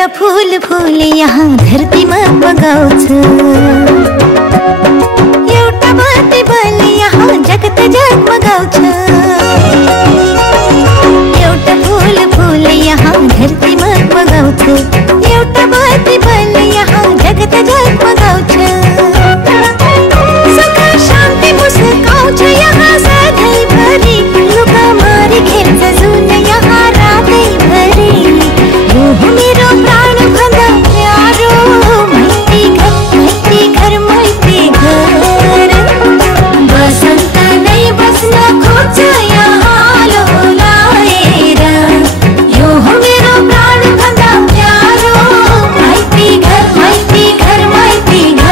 एउटा फूल फूले यहाँ धरतीमा बगाउँछ, एउटा बत्ती बल्ने यहाँ जगत जगमगाउँछ। एउटा फूल फूले यहाँ धरतीमा बगाउँछ, एउटा बत्ती बल्ने यहाँ जगत जगमगाउँछ। सुख शान्ति मुस्काउँछ यहाँ सधैँभरि, लुगा मारी खेल्छ जुन यहाँ रातैभरि। यो हो मेरो प्राण भन्दा प्यारो मैती घर मैती घर। बसन्त नै बस्न खोज्छ यहाँ लोलाएर, यो हो मेरो प्राण भन्दा प्यारो मैती घर मैती घर मैती घर।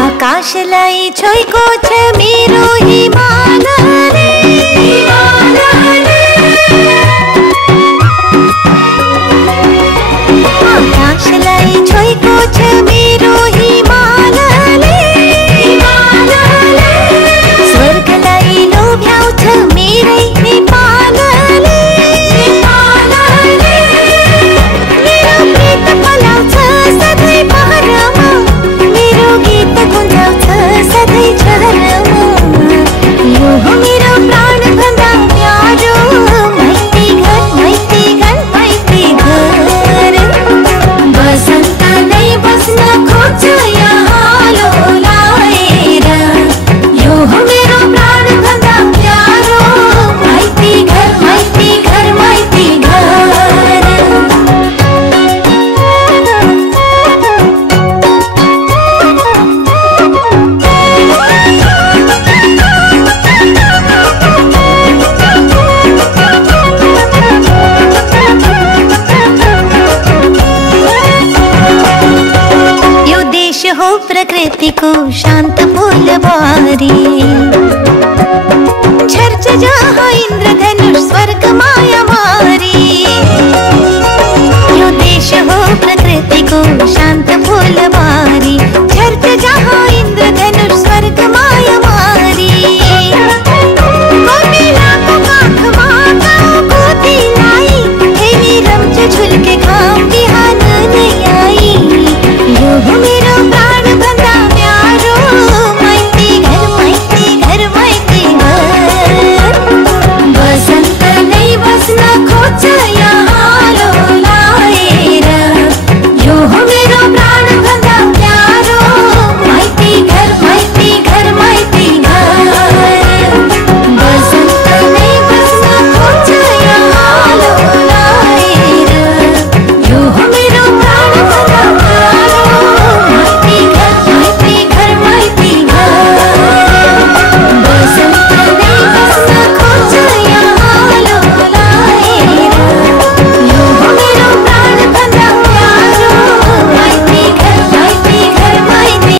आकाशलाई छोएको छ मेरो हिमालले, आकाशलाई छोएको छ मेरो हिमालले। स्वर्गलाई लोभ्याउँछ मेरै नेपालले। मेरो प्रीत पलाउँछ सधैँ पहरमा, मेरो गीत गुन्जाउँछ सधैँ चहरमा। यो हो मेरो प्राण भन्दा प्यारो मैती घर मैती घर मैती घर। बसन्त नै बस्न खोज्छ यहाँ लोलाएर, यो हो मेरो प्राण भन्दा प्यारो मैती घर मैती घर मैती घर। यो देश हो प्रकृतिको शान्त फूलबारी, झर्छ जहाँ इन्द्रधनुष स्वर्ग मायामारी। यो देश हो प्रकृतिको शान्त फूलबारी,